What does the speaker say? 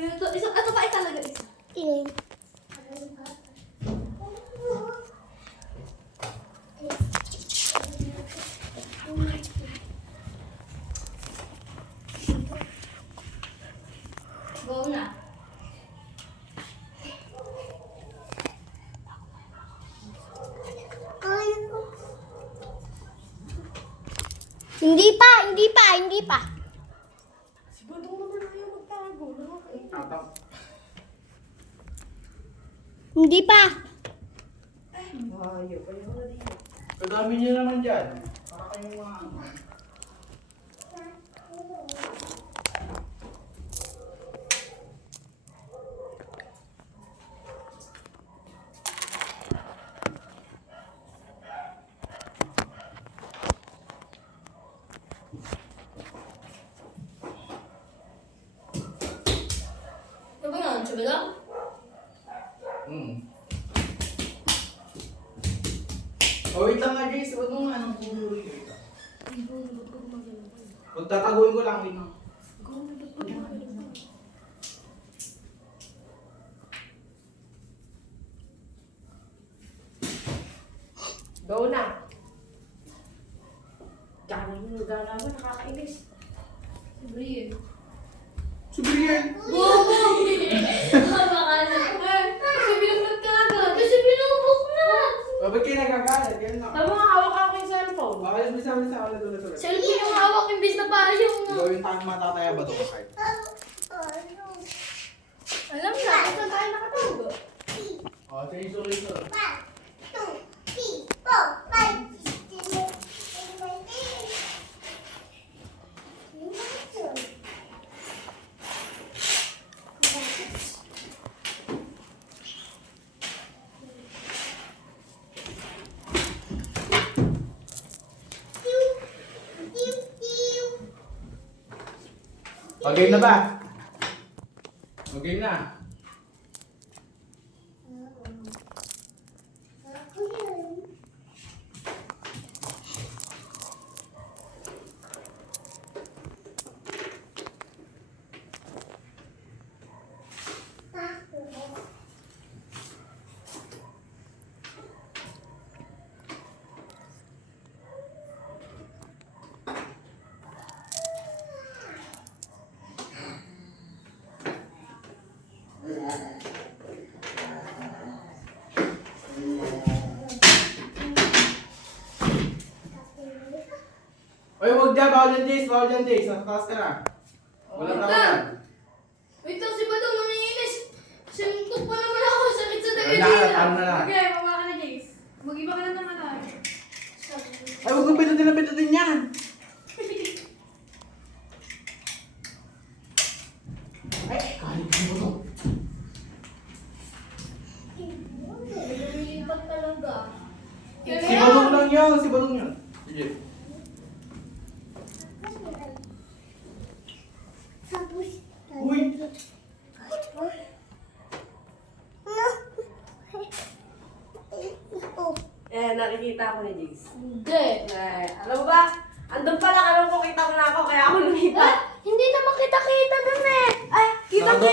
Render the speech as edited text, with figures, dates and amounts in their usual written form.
Ito pa talaga isa. Tingin. Go na. Hindi pa, hindi pa, hindi pa. Si Badong naman ayaw magtago. Tatak. Hindi pa. Ayaw pa yung rin. Kadami niyo naman dyan. Para kayong mga ano. Ano ba yan? Si Badong? Oh, wait lang nga, Jace. Huwag mo nga anong pulo yun. Magtataguin ko lang, wait lang. Go na. Dami yung lugar naman, nakakainis. Sabriye. Si Brian! Bobo! Kasi binubog ka agad. Kasi binubog na. Oh, ba't kayo nagkakalat? Yan lang. Tama nga, hawak yung cellphone. Bakit mo sabi sa ulit ulit? Cellphone yung hawak, imbis na payong. Ikaw yung tayong matataya ba ito kahit? Alam na, ito tayo nakatago. Oh, change to later. Okay na ba? Okay na. Oy, huwag dyan. Bawal dyan, Jace. Bawal dyan, Jace. Nasa taas ka na. Wala na ka. Wait lang, si Badong nanginginis. Sinuntok pa naman ako. Sakit sa taga Wala na, tama na. Okay, baba ka na, Jace. Mag-iba ka na ng alay. Ay, huwag mong pindutin na pindutin yan. Ay, kahit mo to. Lumilipat talaga. Si Balong lang yun. Si Balong yun. Sige. Uy! Nakikita ko ni Jace. Hindi. Alam mo ba? Andun pa lang, alam ko kita mo na ako, kaya ako lumipat. Hindi naman kita-kita dun eh. Ay, kita-kita